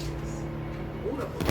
calles. Una por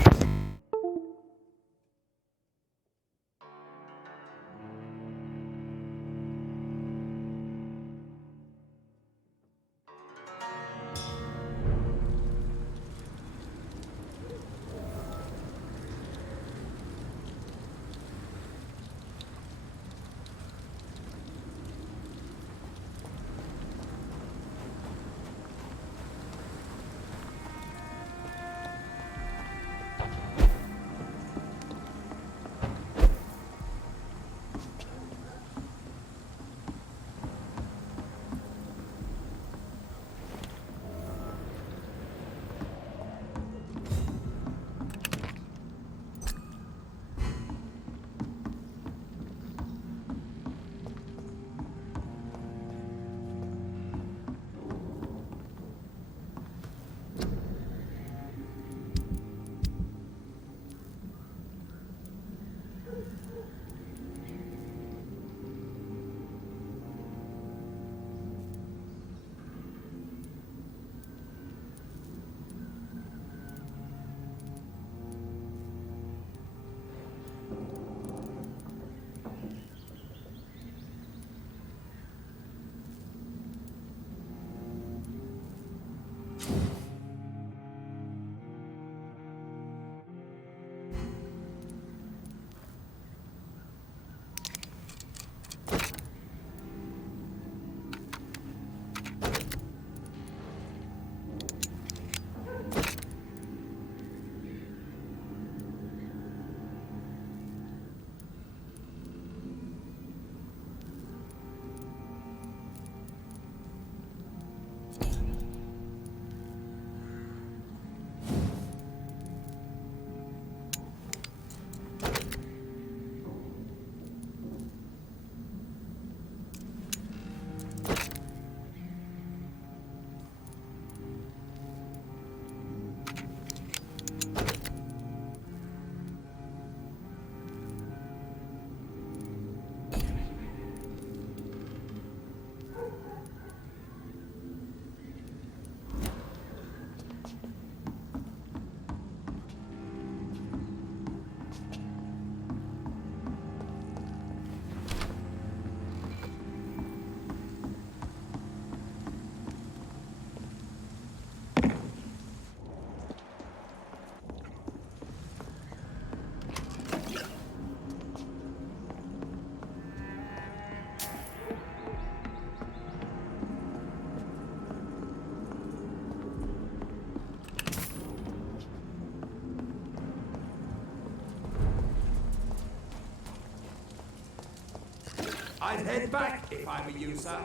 I'd head back if I were you, sir.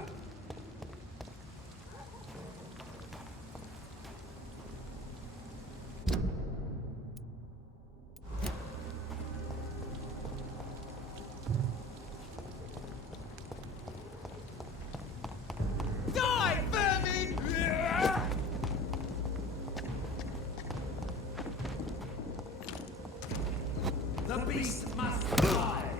Die, vermin! The beast must die!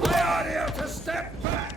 I ought you to step back!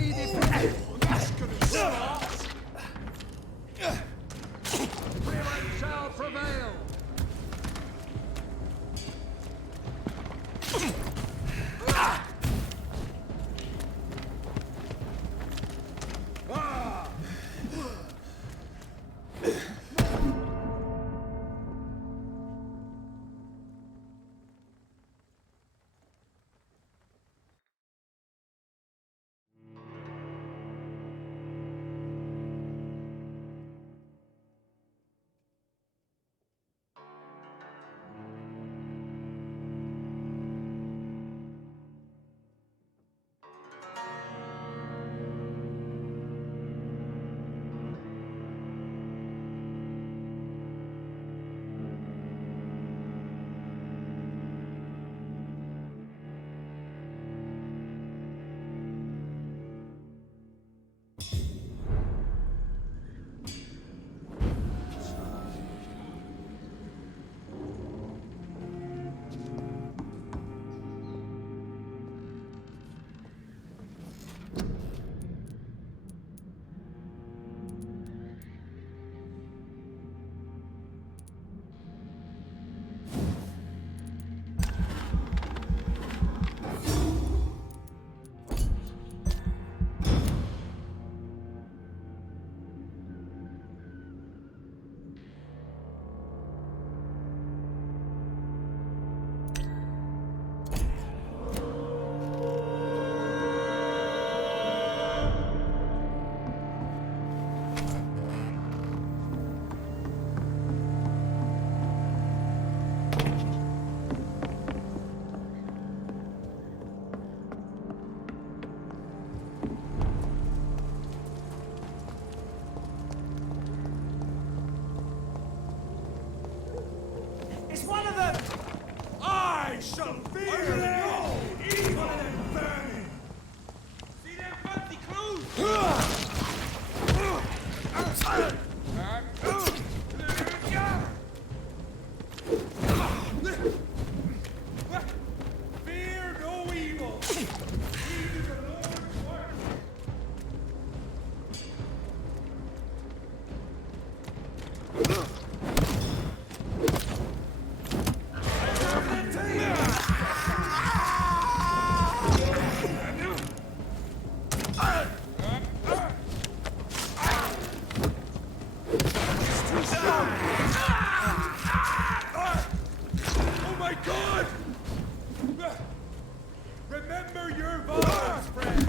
be defeated. That's gonna start. Women shall prevail. shall fear no evil and burning. See them fancy clothes? Fear no evil. He is the Lord's work. Remember your vows, friend!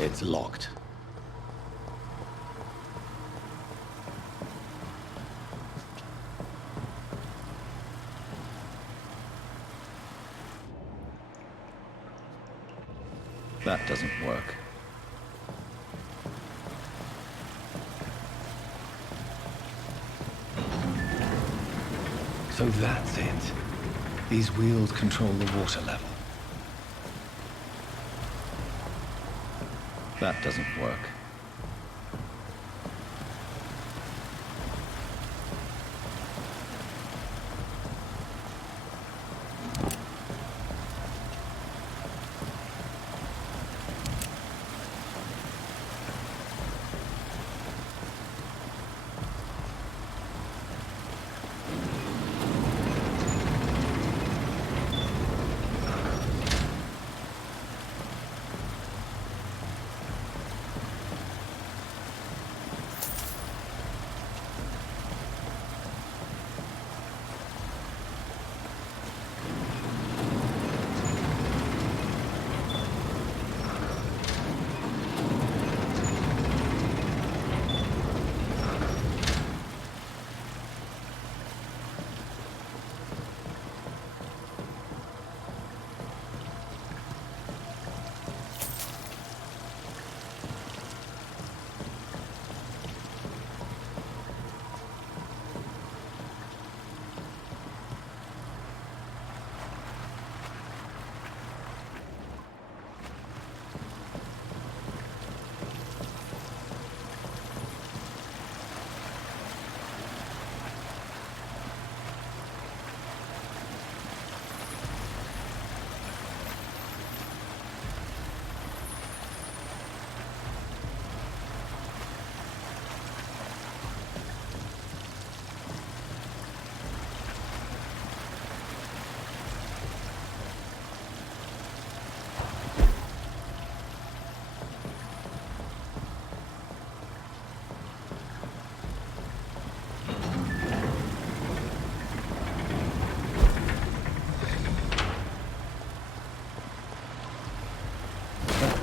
It's locked. That doesn't work. So that's it. These wheels control the water level. That doesn't work.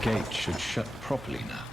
Gate should shut properly now.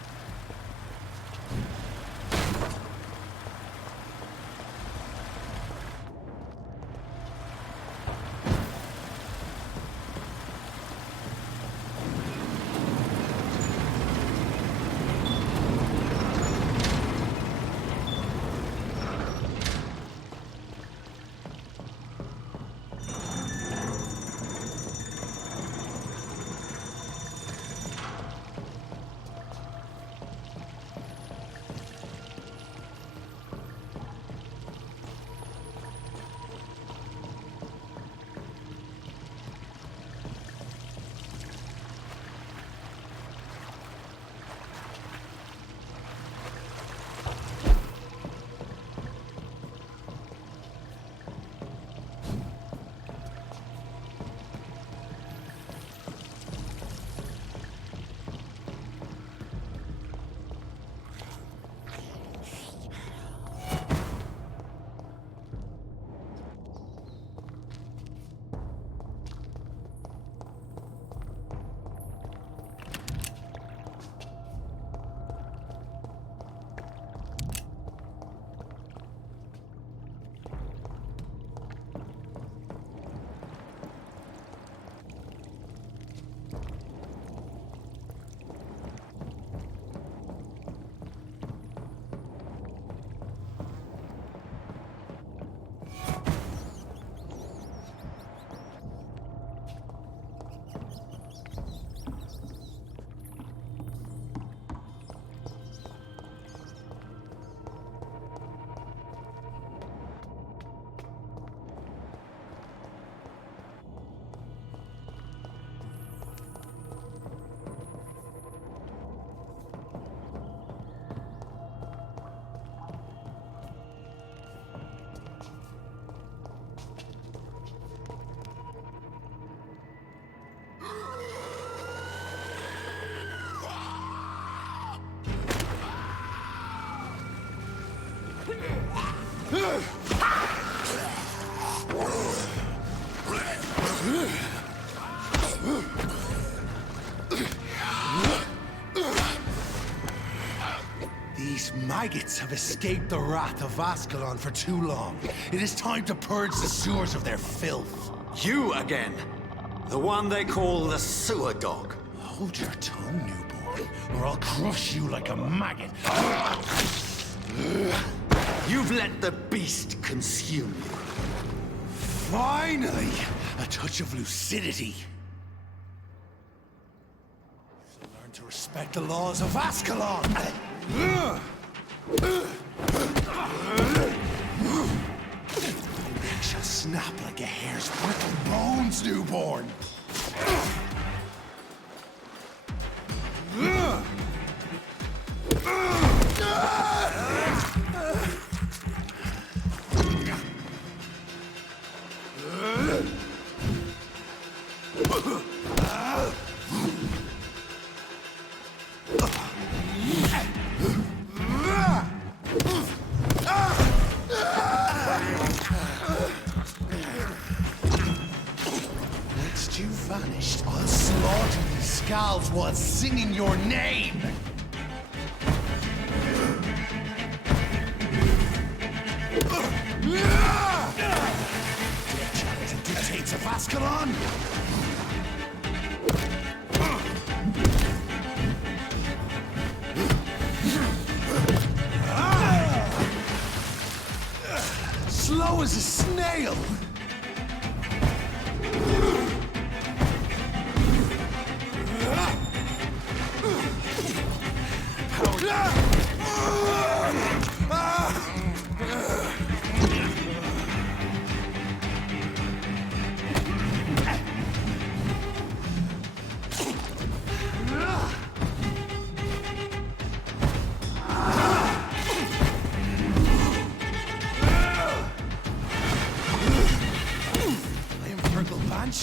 These maggots have escaped the wrath of Ascalon for too long. It is time to purge the sewers of their filth. You again! The one they call the sewer dog. Hold your tongue, newborn, or I'll crush you like a maggot. You've let the beast consume you. Finally! A touch of lucidity. So learn to respect the laws of Ascalon! They shall snap like a hare's brittle bones, newborn! Next you vanished, I'll slaughter these skulls while singing your name! Dictates of Ascalon! Slow as a snail!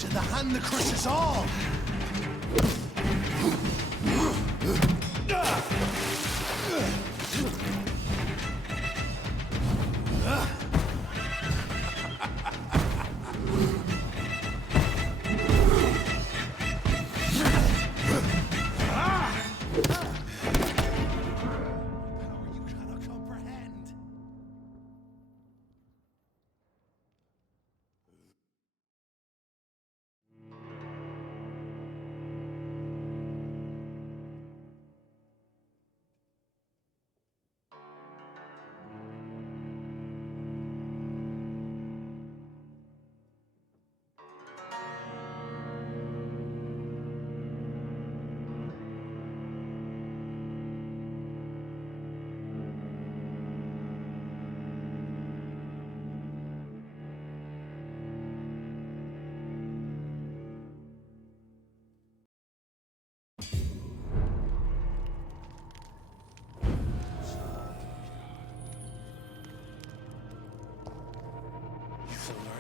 And the hand that crushes all!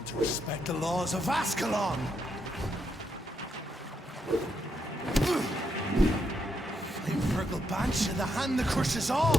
To respect the laws of Ascalon! Flame-purple banshee, the hand that crushes all!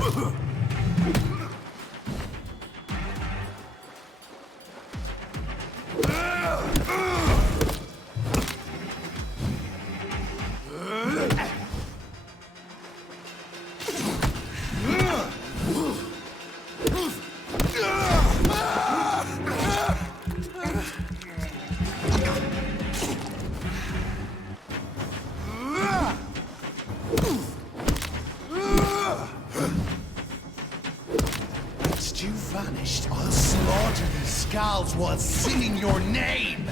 You vanished, I'll slaughter these skulls while singing your name!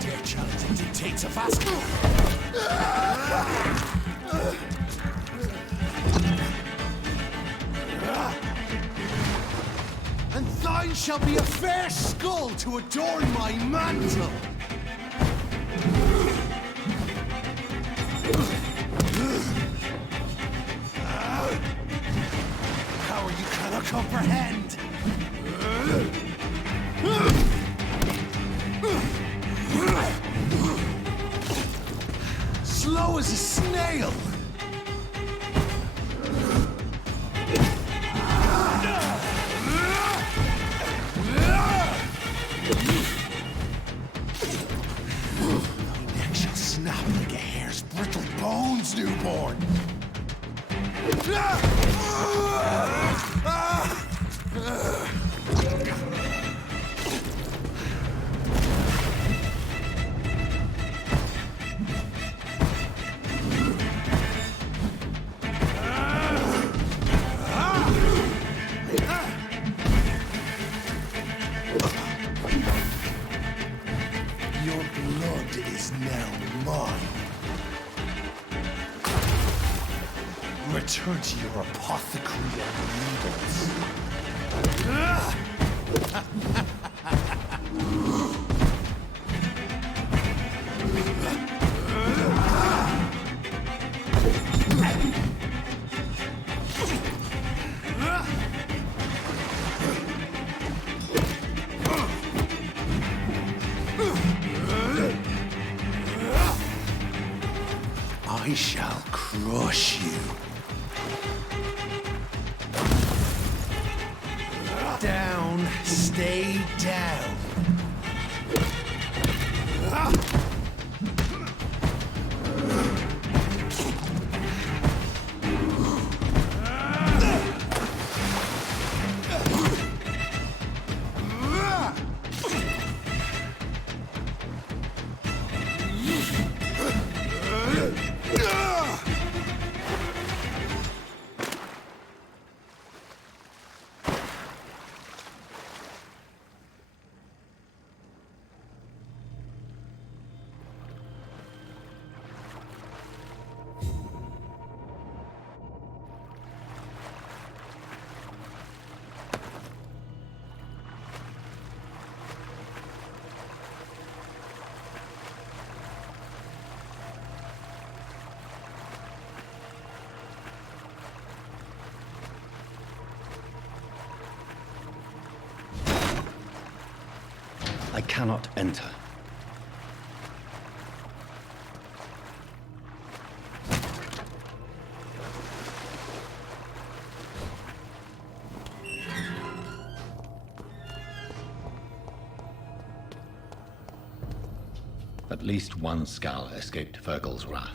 Dare challenge the dictates of Ascalon! And thine shall be a fair skull to adorn my mantle! Power you cannot comprehend! Slow as a snail! Thy neck shall snap like a hare's brittle bones, newborn! Return to your apothecary and needles. I shall crush you. Down, stay down. I cannot enter. At least one skull escaped Fergal's wrath.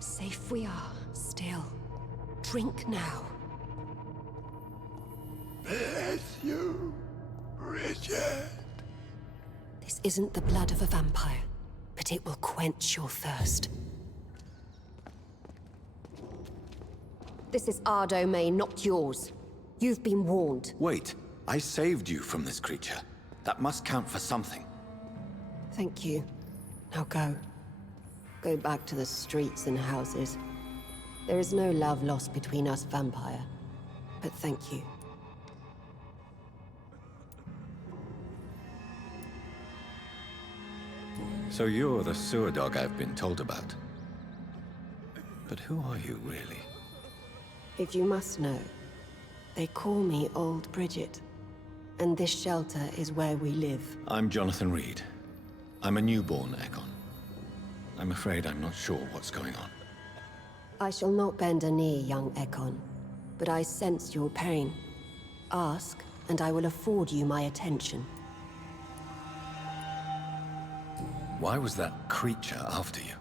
Safe we are, still. Drink now. Bless you, Richard. This isn't the blood of a vampire, but it will quench your thirst. This is our domain, not yours. You've been warned. Wait, I saved you from this creature. That must count for something. Thank you. Now go. Go back to the streets and houses. There is no love lost between us, vampire. But thank you. So you're the sewer dog I've been told about. But who are you, really? If you must know, they call me Old Bridget. And this shelter is where we live. I'm Jonathan Reid. I'm a newborn Ekon. I'm afraid I'm not sure what's going on. I shall not bend a knee, young Ekon. But I sense your pain. Ask, and I will afford you my attention. Why was that creature after you?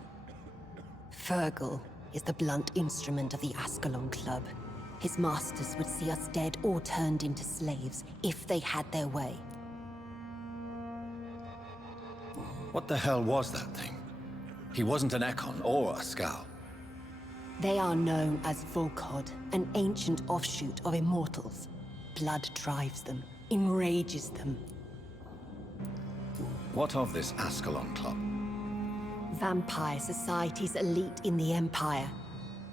Fergal is the blunt instrument of the Ascalon Club. His masters would see us dead or turned into slaves, if they had their way. What the hell was that thing? He wasn't an Ekon or a Scowl. They are known as Volkod, an ancient offshoot of immortals. Blood drives them, enrages them. What of this Ascalon Club? Vampire society's elite in the Empire.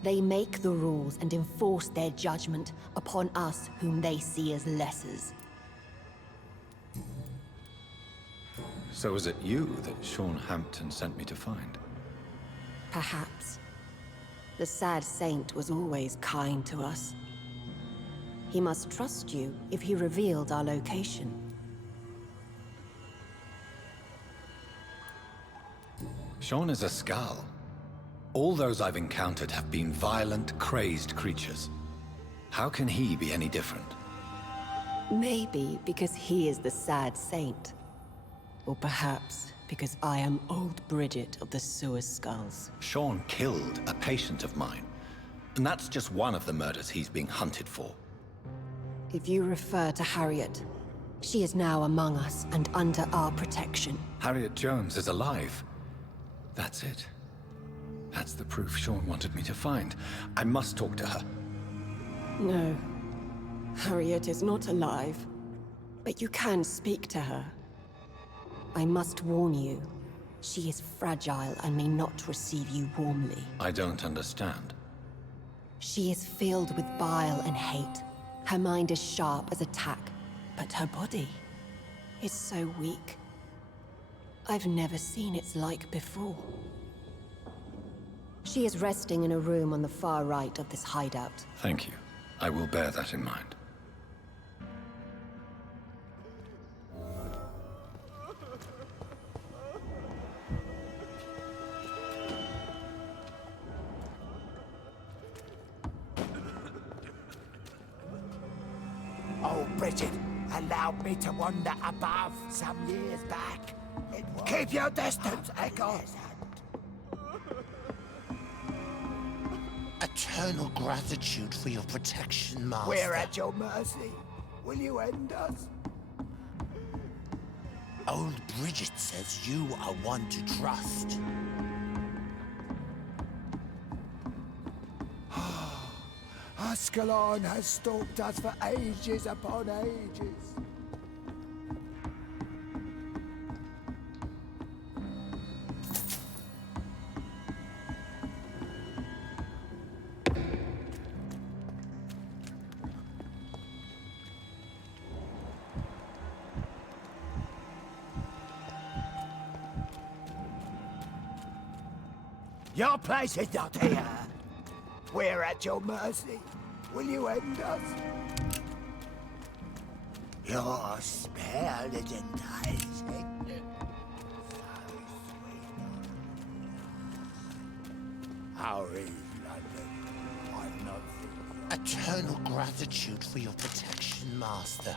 They make the rules and enforce their judgment upon us whom they see as lessers. So was it you that Sean Hampton sent me to find? Perhaps. The sad saint was always kind to us. He must trust you if he revealed our location. Sean is a Skal. All those I've encountered have been violent, crazed creatures. How can he be any different? Maybe because he is the sad saint. Or perhaps because I am old Bridget of the Sewer Skulls. Sean killed a patient of mine. And that's just one of the murders he's being hunted for. If you refer to Harriet, she is now among us and under our protection. Harriet Jones is alive. That's it. That's the proof Sean wanted me to find. I must talk to her. No. Harriet is not alive. But you can speak to her. I must warn you. She is fragile and may not receive you warmly. I don't understand. She is filled with bile and hate. Her mind is sharp as a tack, but her body is so weak. I've never seen its like before. She is resting in a room on the far right of this hideout. Thank you. I will bear that in mind. Oh, Bridget allowed me to wander above some years back. Keep your distance, Echo. Eternal gratitude for your protection, Master. We're at your mercy. Will you end us? Old Bridget says you are one to trust. Ascalon has stalked us for ages upon ages. Your place is not here. We're at your mercy. Will you end us? Your spell is enticing. How is London? I'm not thinking. Eternal gratitude for your protection, Master.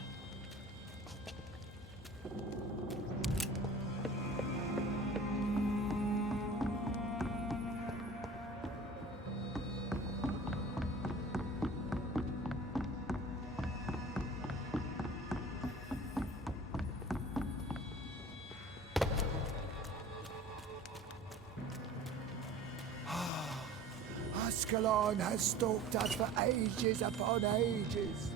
Ascalon has stalked us for ages upon ages.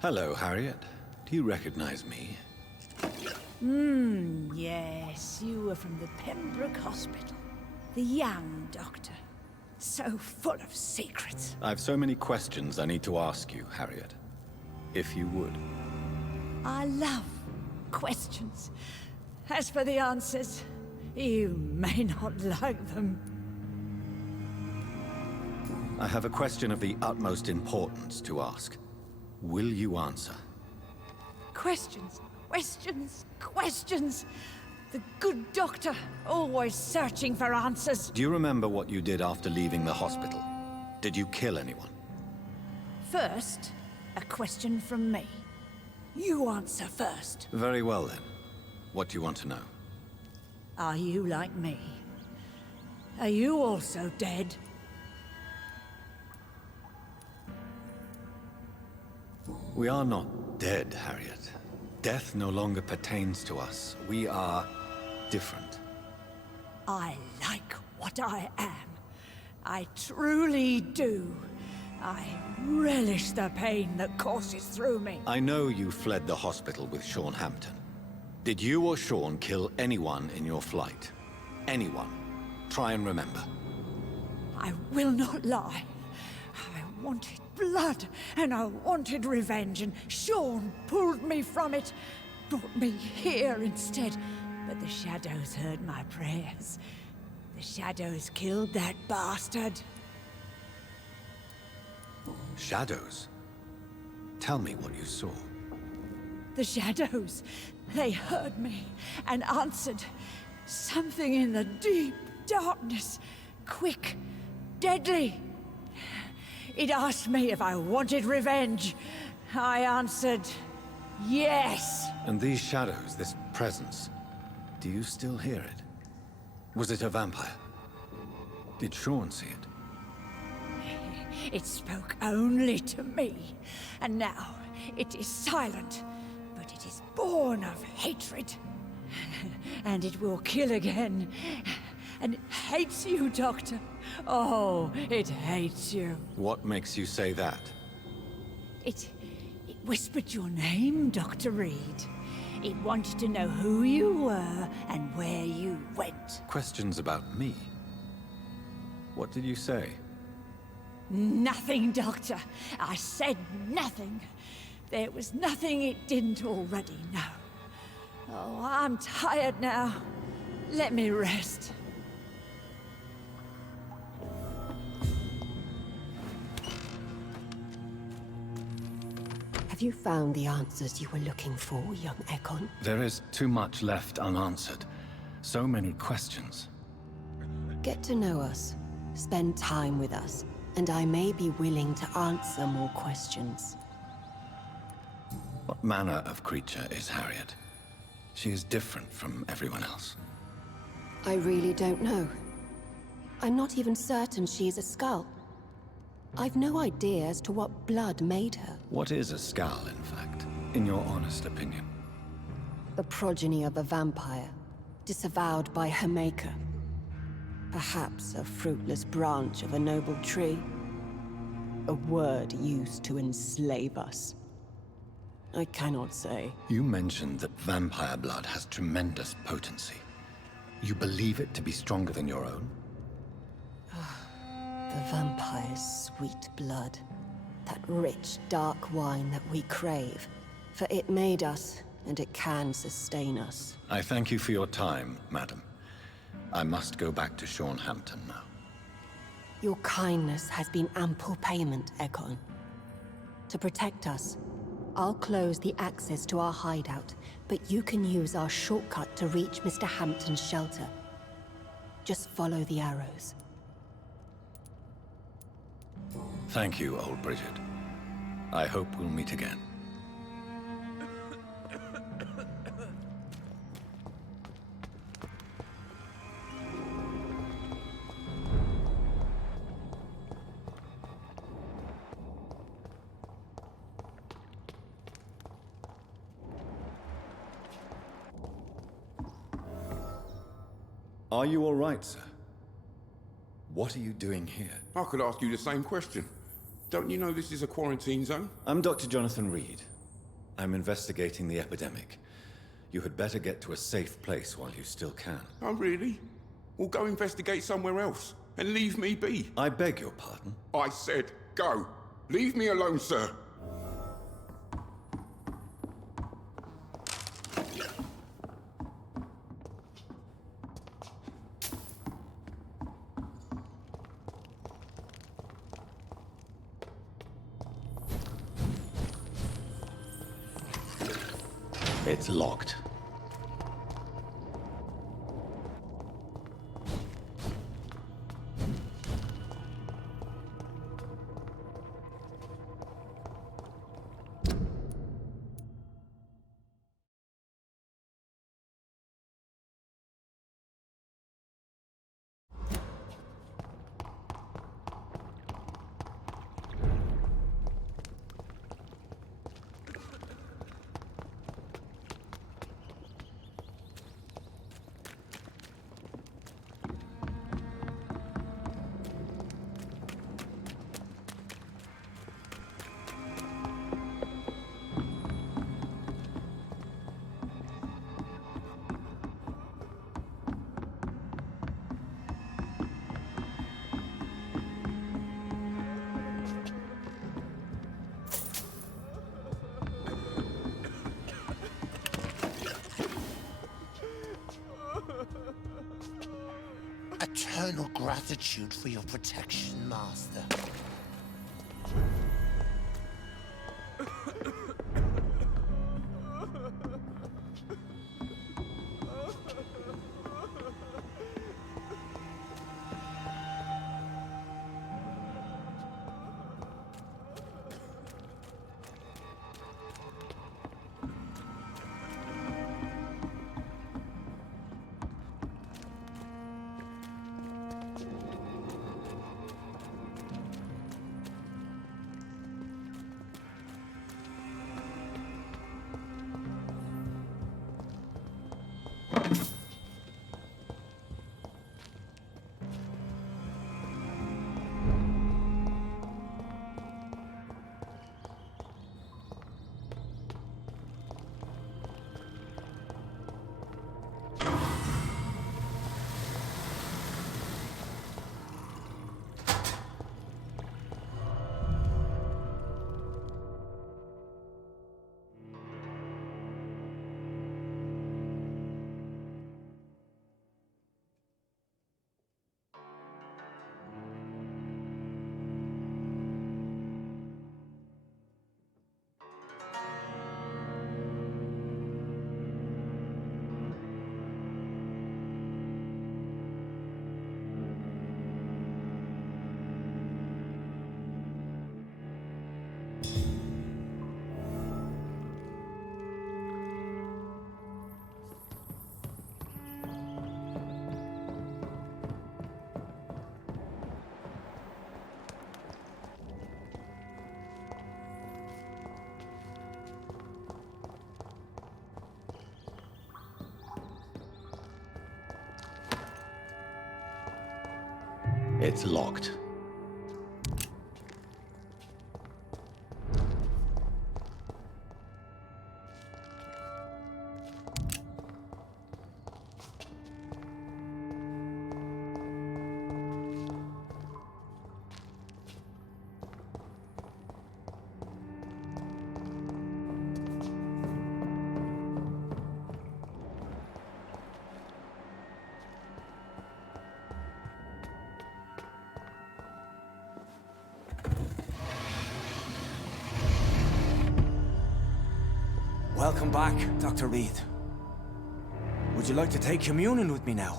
Hello, Harriet. Do you recognize me? Yes, you were from the Pembroke Hospital. The young doctor. So full of secrets. I have so many questions I need to ask you, Harriet. If you would. I love questions. As for the answers, you may not like them. I have a question of the utmost importance to ask. Will you answer? Questions, questions, questions. The good doctor, always searching for answers. Do you remember what you did after leaving the hospital? Did you kill anyone? First, a question from me. You answer first. Very well then. What do you want to know? Are you like me? Are you also dead? We are not dead, Harriet. Death no longer pertains to us. We are different. I like what I am. I truly do. I relish the pain that courses through me. I know you fled the hospital with Sean Hampton. Did you or Sean kill anyone in your flight? Anyone? Try and remember. I will not lie. I wanted blood, and I wanted revenge, and Sean pulled me from it, brought me here instead. But the shadows heard my prayers. The shadows killed that bastard. Shadows? Tell me what you saw. The shadows, they heard me and answered. Something in the deep darkness, quick, deadly. It asked me if I wanted revenge. I answered, yes. And these shadows, this presence, do you still hear it? Was it a vampire? Did Sean see it? It spoke only to me, and now it is silent, but it is born of hatred. And it will kill again. And it hates you, Doctor. Oh, it hates you. What makes you say that? It whispered your name, Dr. Reid. It wanted to know who you were and where you went. Questions about me? What did you say? Nothing, Doctor. I said nothing. There was nothing it didn't already know. Oh, I'm tired now. Let me rest. Have you found the answers you were looking for, young Ekon? There is too much left unanswered. So many questions. Get to know us, spend time with us, and I may be willing to answer more questions. What manner of creature is Harriet? She is different from everyone else. I really don't know. I'm not even certain she's a skull. I've no idea as to what blood made her. What is a skull, in fact, in your honest opinion? The progeny of a vampire, disavowed by her maker. Perhaps a fruitless branch of a noble tree. A word used to enslave us. I cannot say. You mentioned that vampire blood has tremendous potency. You believe it to be stronger than your own? The vampire's sweet blood. That rich, dark wine that we crave. For it made us, and it can sustain us. I thank you for your time, madam. I must go back to Sean Hampton now. Your kindness has been ample payment, Ekon. To protect us, I'll close the access to our hideout, but you can use our shortcut to reach Mr. Hampton's shelter. Just follow the arrows. Thank you, old Bridget. I hope we'll meet again. Are you all right, sir? What are you doing here? I could ask you the same question. Don't you know this is a quarantine zone? I'm Dr. Jonathan Reid. I'm investigating the epidemic. You had better get to a safe place while you still can. Oh, really? Well, go investigate somewhere else and leave me be. I beg your pardon? I said go. Leave me alone, sir. It's locked. eternal gratitude for your protection, Master. It's locked. Welcome back, Dr. Reid. Would you like to take communion with me now?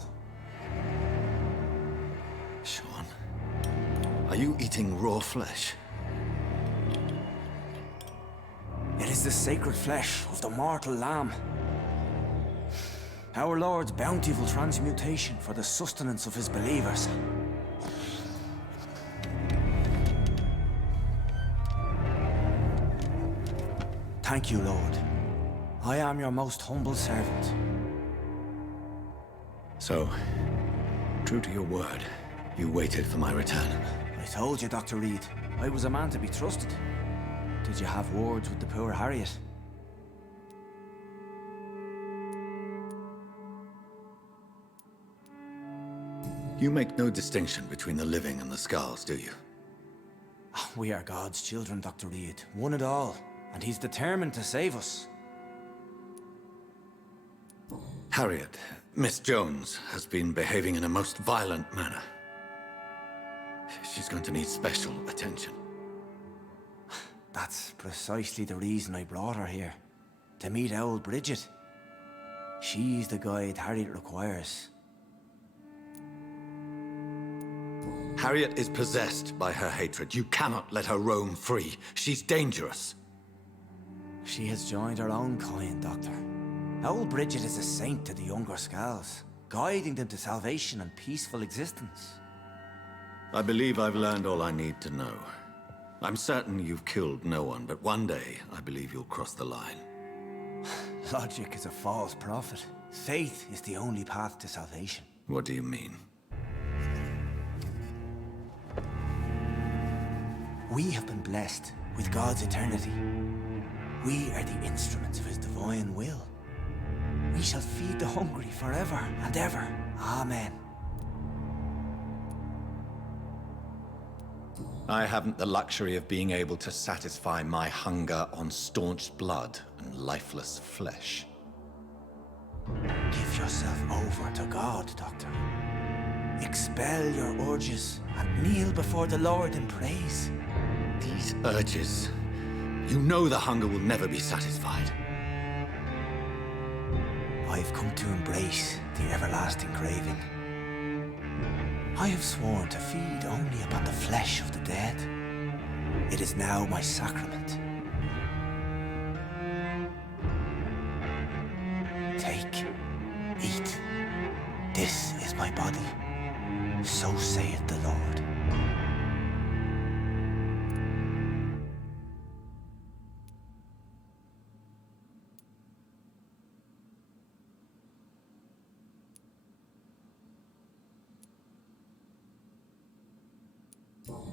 Sean, are you eating raw flesh? It is the sacred flesh of the mortal lamb. Our Lord's bountiful transmutation for the sustenance of his believers. Thank you, Lord. I am your most humble servant. So, true to your word, you waited for my return. I told you, Dr. Reid, I was a man to be trusted. Did you have words with the poor Harriet? You make no distinction between the living and the skulls, do you? We are God's children, Dr. Reid, one and all, and he's determined to save us. Harriet, Miss Jones, has been behaving in a most violent manner. She's going to need special attention. That's precisely the reason I brought her here. To meet old Bridget. She's the guide Harriet requires. Harriet is possessed by her hatred. You cannot let her roam free. She's dangerous. She has joined her own kind, Doctor. Old Bridget is a saint to the younger Skulls, guiding them to salvation and peaceful existence. I believe I've learned all I need to know. I'm certain you've killed no one, but one day I believe you'll cross the line. Logic is a false prophet. Faith is the only path to salvation. What do you mean? We have been blessed with God's eternity. We are the instruments of his divine will. We shall feed the hungry forever and ever. Amen. I haven't the luxury of being able to satisfy my hunger on staunched blood and lifeless flesh. Give yourself over to God, Doctor. expel your urges and kneel before the Lord in praise. These urges. You know the hunger will never be satisfied. I've come to embrace the everlasting craving. I have sworn to feed only upon the flesh of the dead. It is now my sacrament. Take, eat. This is my body. So saith the Lord.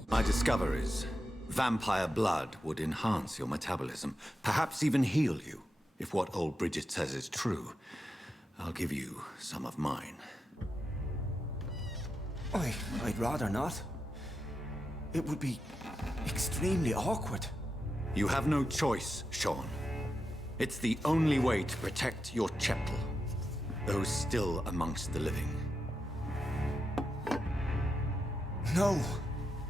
My discoveries. Vampire blood would enhance your metabolism, perhaps even heal you. If what old Bridget says is true, I'll give you some of mine. I'd rather not. It would be extremely awkward. You have no choice, Sean. It's the only way to protect your cheptel, those still amongst the living. No,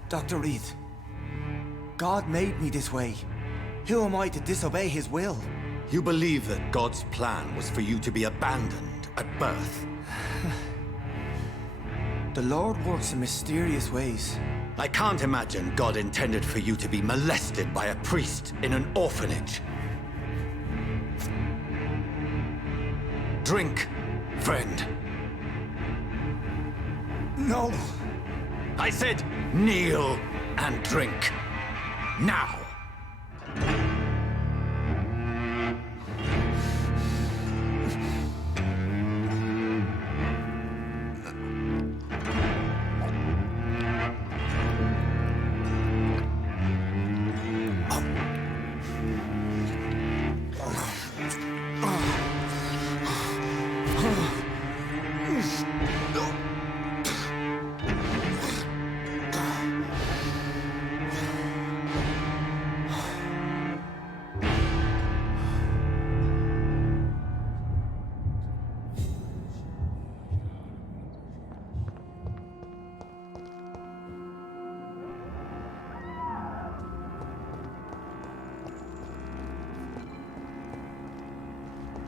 Dr. Reid. God made me this way. Who am I to disobey his will? You believe that God's plan was for you to be abandoned at birth. The Lord works in mysterious ways. I can't imagine God intended for you to be molested by a priest in an orphanage. Drink, friend. No. I said kneel and drink. Now.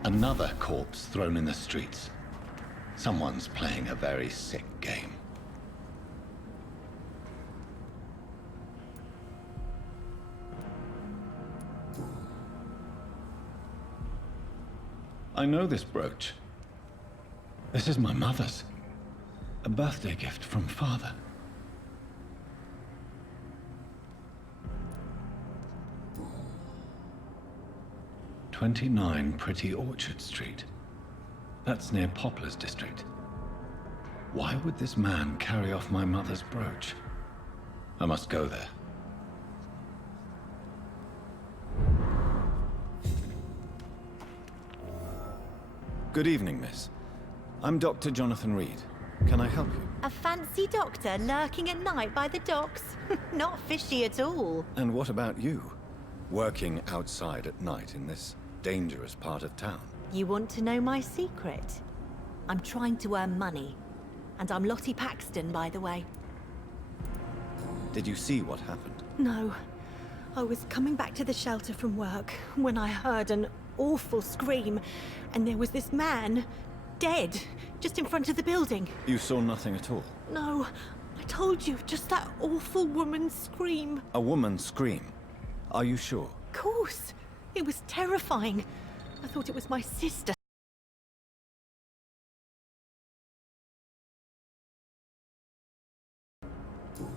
Another corpse thrown in the streets. Someone's playing a very sick game. I know this brooch. This is my mother's. A birthday gift from father. "29 Pretty Orchard Street. That's near Poplar's district. Why would this man carry off my mother's brooch? I must go there. Good evening, miss. I'm Dr. Jonathan Reid. Can I help you? A fancy doctor lurking at night by the docks? Not fishy at all. And what about you? Working outside at night in this dangerous part of town. You want to know my secret? I'm trying to earn money. And I'm Lottie Paxton, by the way. Did you see what happened? No. I was coming back to the shelter from work when I heard an awful scream, and there was this man, dead, just in front of the building. You saw nothing at all? No. I told you, just that awful woman's scream. A woman's scream? Are you sure? Of course. It was terrifying. I thought it was my sister.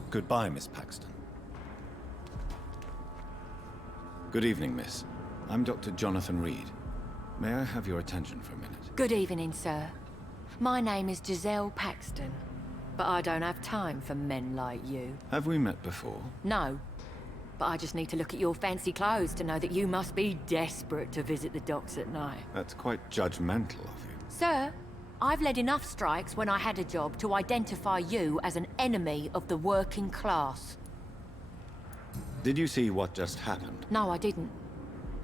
Goodbye, Miss Paxton. Good evening, miss. I'm Dr. Jonathan Reid. May I have your attention for a minute? Good evening, sir. My name is Giselle Paxton, but I don't have time for men like you. Have we met before? No, but I just need to look at your fancy clothes to know that you must be desperate to visit the docks at night. That's quite judgmental of you. Sir, I've led enough strikes when I had a job to identify you as an enemy of the working class. Did you see what just happened? No, I didn't.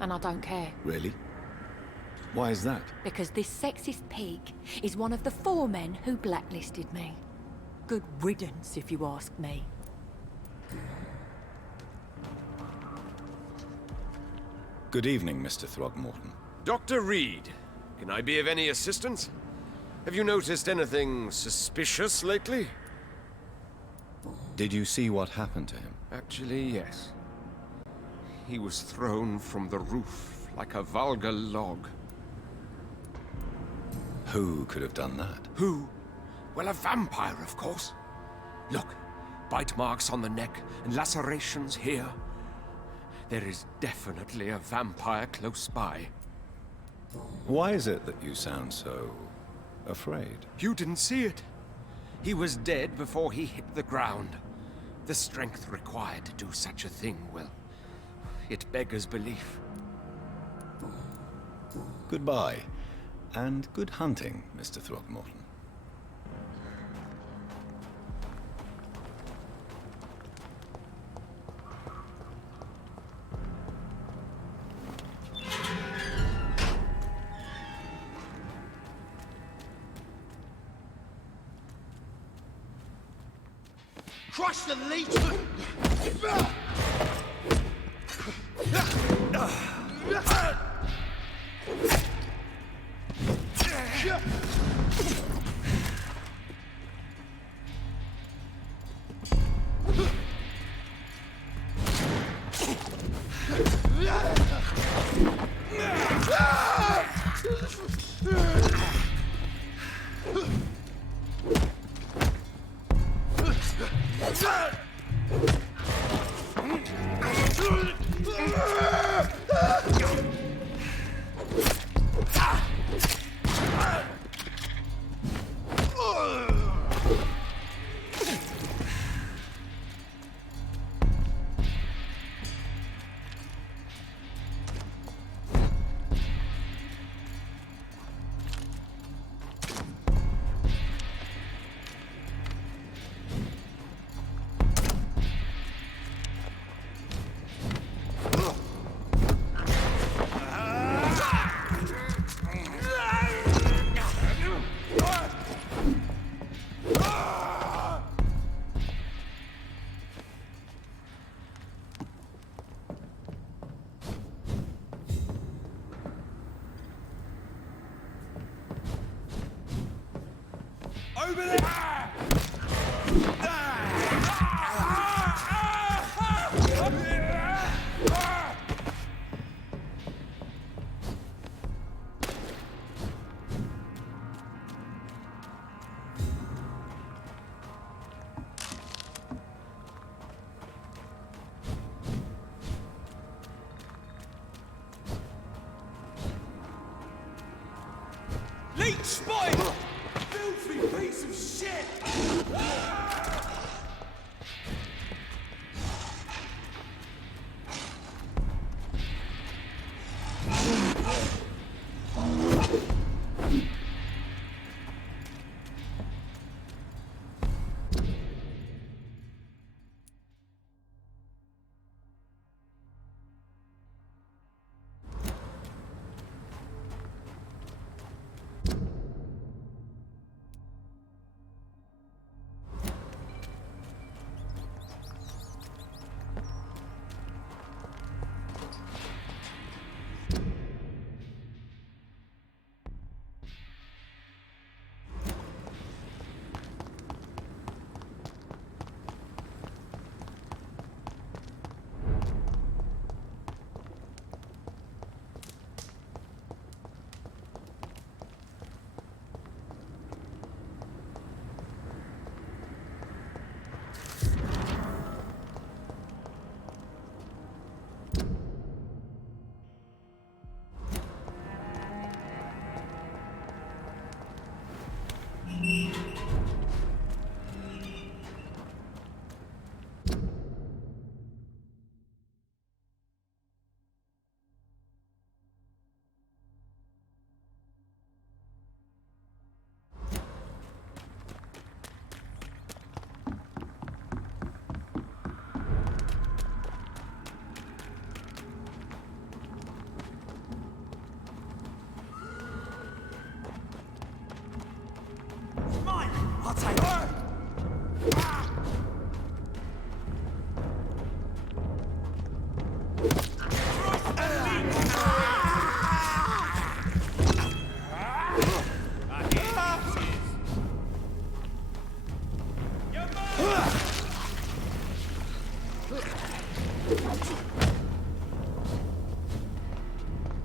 And I don't care. Really? Why is that? Because this sexist pig is one of the 4 men who blacklisted me. Good riddance, if you ask me. Good evening, Mr. Throgmorton. Dr. Reid, can I be of any assistance? Have you noticed anything suspicious lately? Did you see what happened to him? Actually, yes. He was thrown from the roof like a vulgar log. Who could have done that? Who? Well, a vampire, of course. Look, bite marks on the neck and lacerations here. There is definitely a vampire close by. Why is it that you sound so afraid? You didn't see it. He was dead before he hit the ground. The strength required to do such a thing, well, it beggars belief. Goodbye, and good hunting, Mr. Throgmorton. Crush the leech! Over there! Leech spotted! Filthy piece of shit!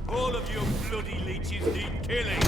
All of you bloody leeches need killing!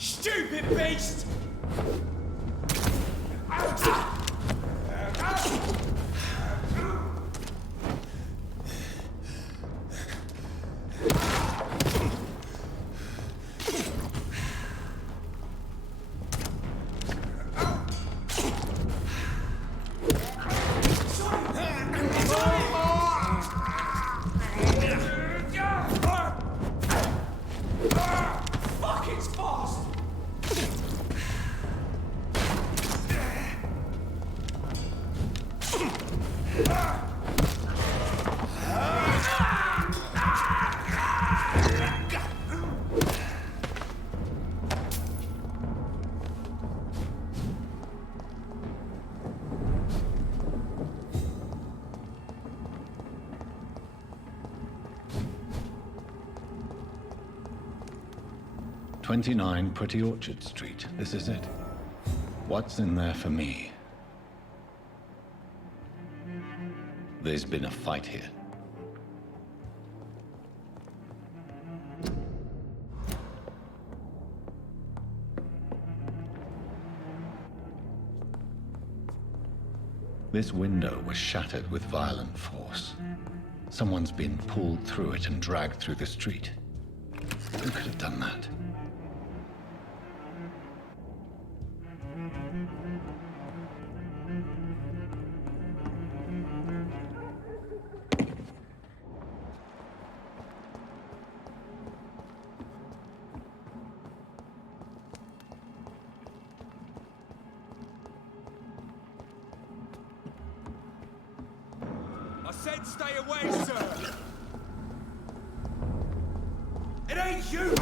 Stupid beast! Fuck, it's fast! "29 Pretty Orchard Street. This is it. What's in there for me?" There's been a fight here. This window was shattered with violent force. Someone's been pulled through it and dragged through the street. Who could have done that? I said stay away, sir! It ain't you!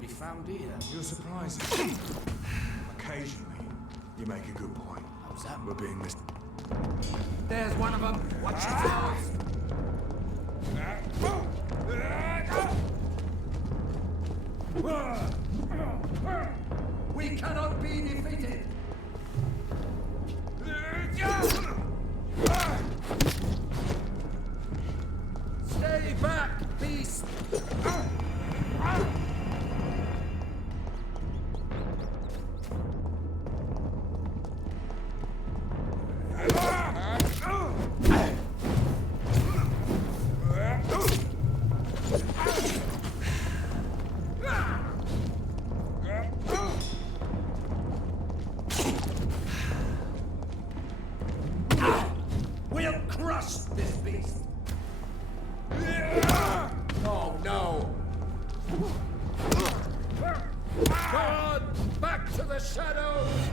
be found here. You're surprising. Occasionally, you make a good point. How's that? We're being mis... There's one of them. Watch yourselves. We cannot be defeated. Stay back, beast. We'll crush this beast. Oh no! Go on, back to the shadows.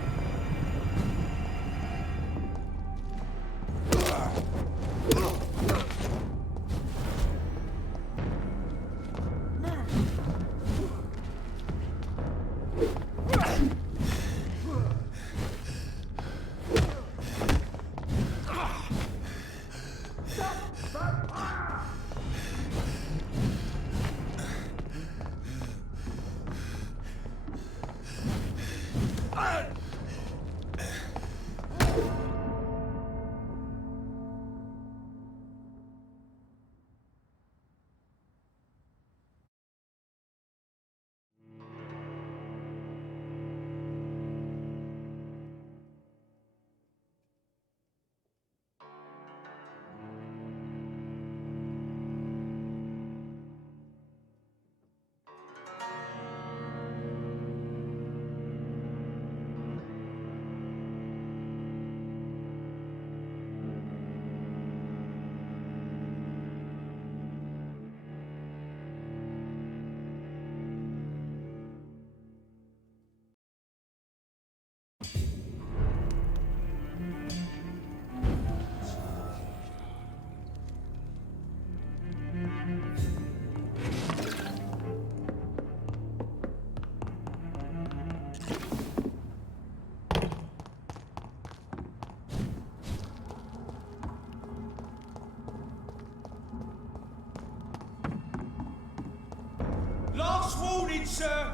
Last warning, sir!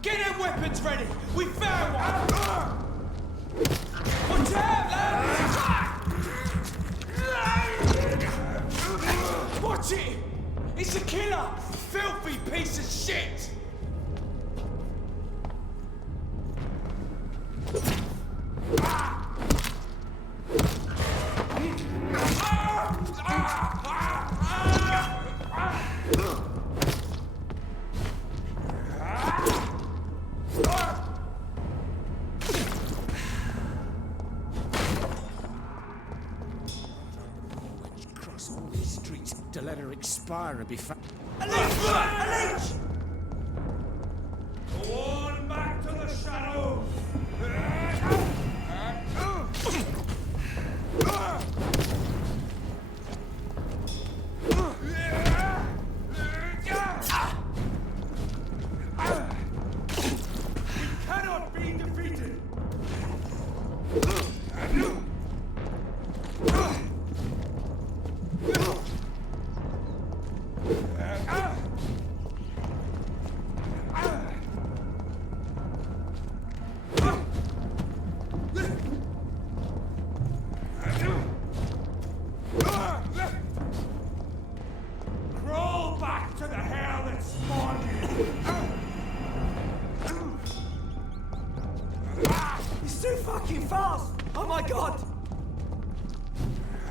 Get them weapons ready! We found one! Watch out, lads! Watch it! It's a killer! Filthy piece of shit! All these streets to let her expire and be found. A leech! Go on back to the shadows! We cannot be defeated! Crawl back to the hell that spawned you! He's too fucking fast! Oh my god!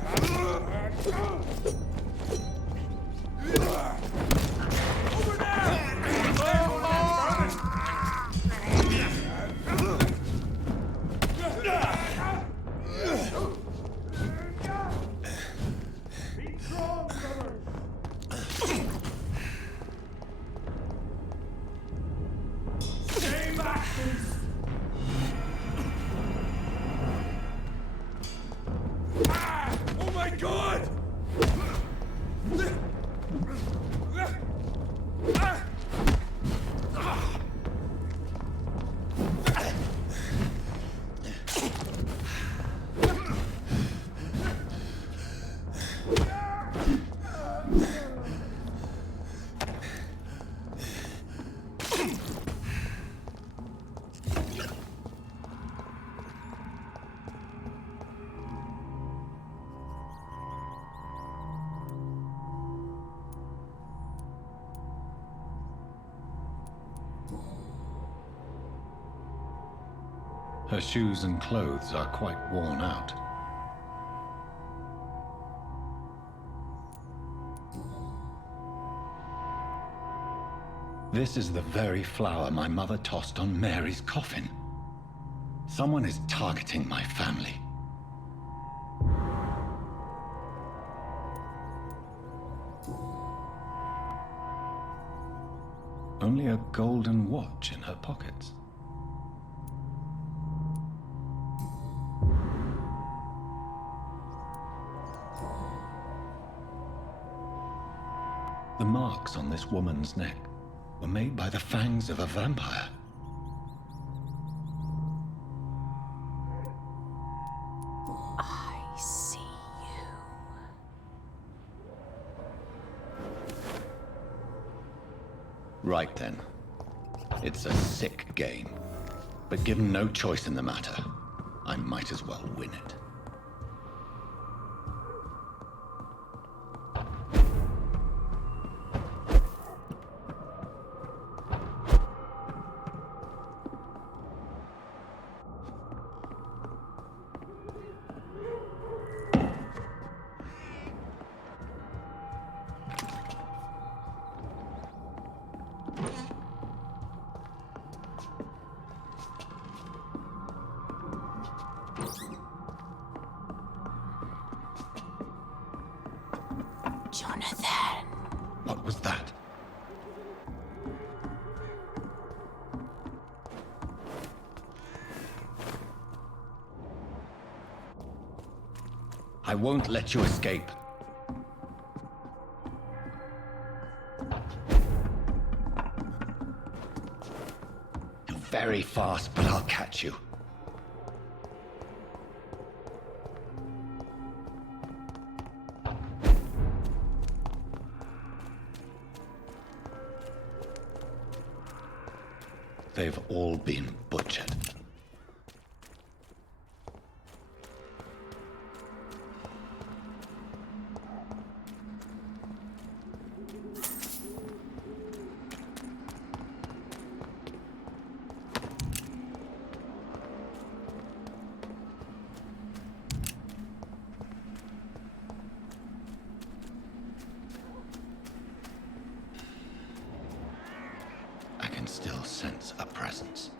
Over there! Be strong, brothers! Stay back, please! Oh my god! Her shoes and clothes are quite worn out. This is the very flower my mother tossed on Mary's coffin. Someone is targeting my family. Only a golden watch in her pockets. The marks on this woman's neck were made by the fangs of a vampire. I see you. Right then. It's a sick game. But given no choice in the matter, I might as well win it. Jonathan. What was that? I won't let you escape. You're very fast, but I'll catch you. They've all been butchered. I can still sense a presence.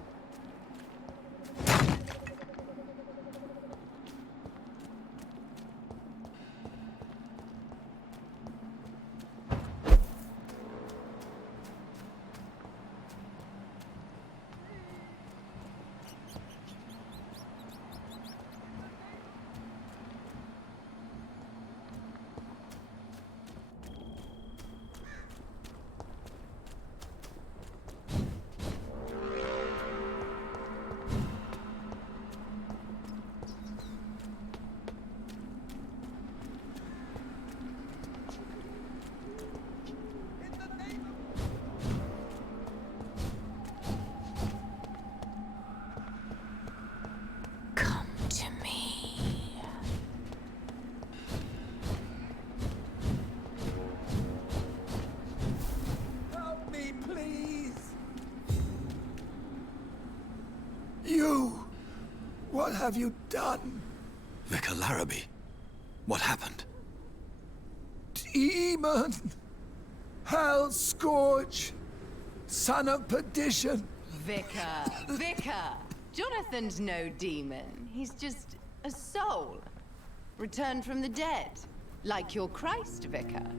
What have you done? Vicar Larrabee, what happened? Demon! Hell scourge! Son of perdition! Vicar! Jonathan's no demon. He's just a soul. Returned from the dead. Like your Christ, Vicar.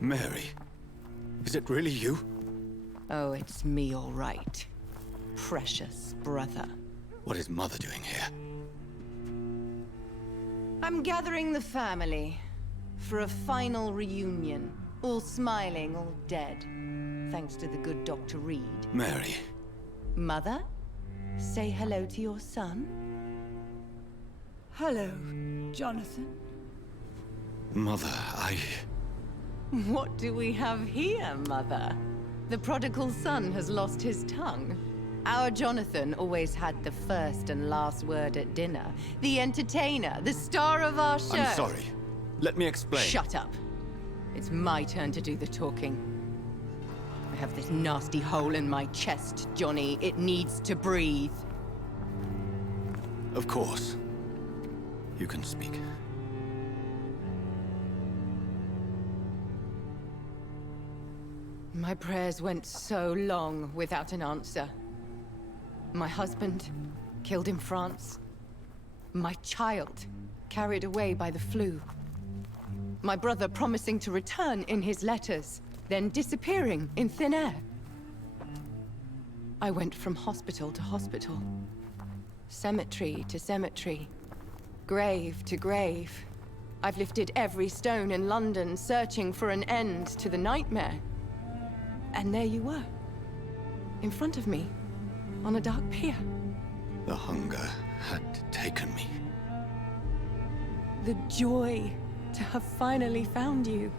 Mary, is it really you? Oh, it's me, all right. Precious brother. What is Mother doing here? I'm gathering the family for a final reunion. All smiling, all dead. Thanks to the good Dr. Reid. Mary. Mother, say hello to your son. Hello, Jonathan. Mother, What do we have here, Mother? The prodigal son has lost his tongue. Our Jonathan always had the first and last word at dinner. The entertainer, the star of our show. I'm sorry. Let me explain. Shut up. It's my turn to do the talking. I have this nasty hole in my chest, Johnny. It needs to breathe. Of course. You can speak. My prayers went so long without an answer. My husband, killed in France. My child, carried away by the flu. My brother promising to return in his letters, then disappearing in thin air. I went from hospital to hospital. Cemetery to cemetery. Grave to grave. I've lifted every stone in London, searching for an end to the nightmare. And there you were. In front of me. On a dark pier. The hunger had taken me. The joy to have finally found you.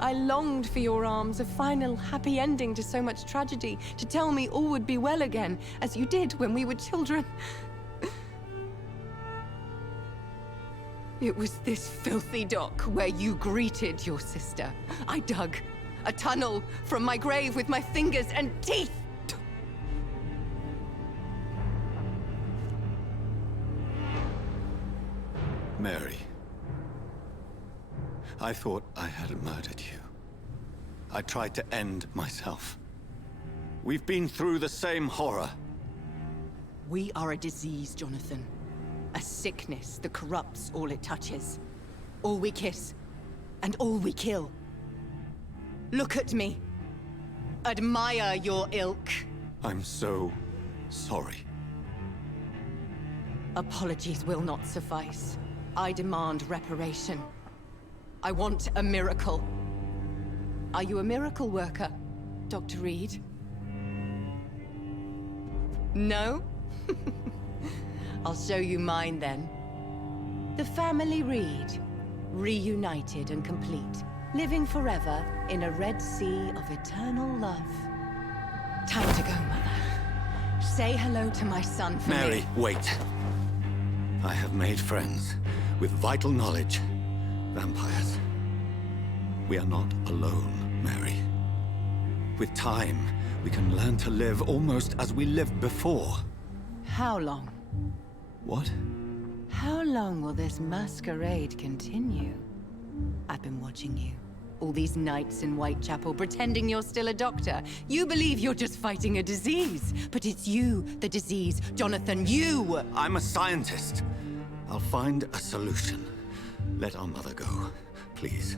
I longed for your arms, a final happy ending to so much tragedy, to tell me all would be well again, as you did when we were children. It was this filthy dock where you greeted your sister. I dug a tunnel from my grave with my fingers and teeth. Mary. I thought I had murdered you. I tried to end myself. We've been through the same horror. We are a disease, Jonathan. A sickness that corrupts all it touches. All we kiss, and all we kill. Look at me. Admire your ilk. I'm so sorry. Apologies will not suffice. I demand reparation. I want a miracle. Are you a miracle worker, Dr. Reid? No? I'll show you mine then. The family Reid, reunited and complete, living forever in a red sea of eternal love. Time to go, Mother. Say hello to my son for me. Mary, wait. I have made friends with vital knowledge. Vampires. We are not alone, Mary. With time, we can learn to live almost as we lived before. How long? What? How long will this masquerade continue? I've been watching you. All these nights in Whitechapel, pretending you're still a doctor. You believe you're just fighting a disease. But it's you, the disease. Jonathan, you! I'm a scientist. I'll find a solution. Let our mother go, please.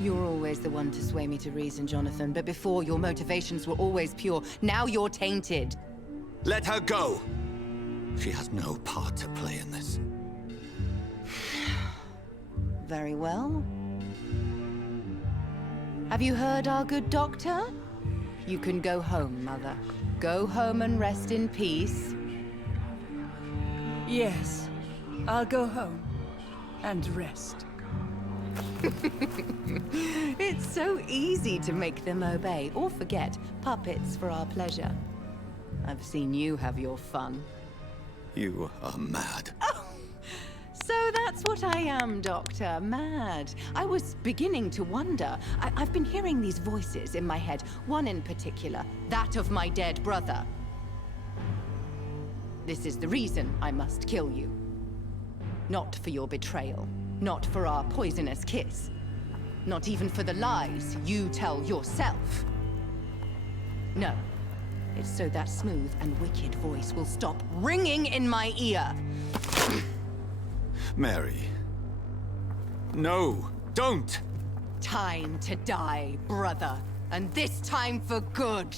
You're always the one to sway me to reason, Jonathan. But before, your motivations were always pure. Now you're tainted. Let her go! She has no part to play in this. Very well. Have you heard our good doctor? You can go home, Mother. Go home and rest in peace. Yes, I'll go home and rest. It's so easy to make them obey or forget. Puppets for our pleasure. I've seen you have your fun. You are mad. Oh, so that's what I am, Doctor. Mad. I was beginning to wonder. I've been hearing these voices in my head. One in particular, that of my dead brother. This is the reason I must kill you. Not for your betrayal. Not for our poisonous kiss. Not even for the lies you tell yourself. No. It's so that smooth and wicked voice will stop ringing in my ear. Mary. No, don't! Time to die, brother. And this time for good.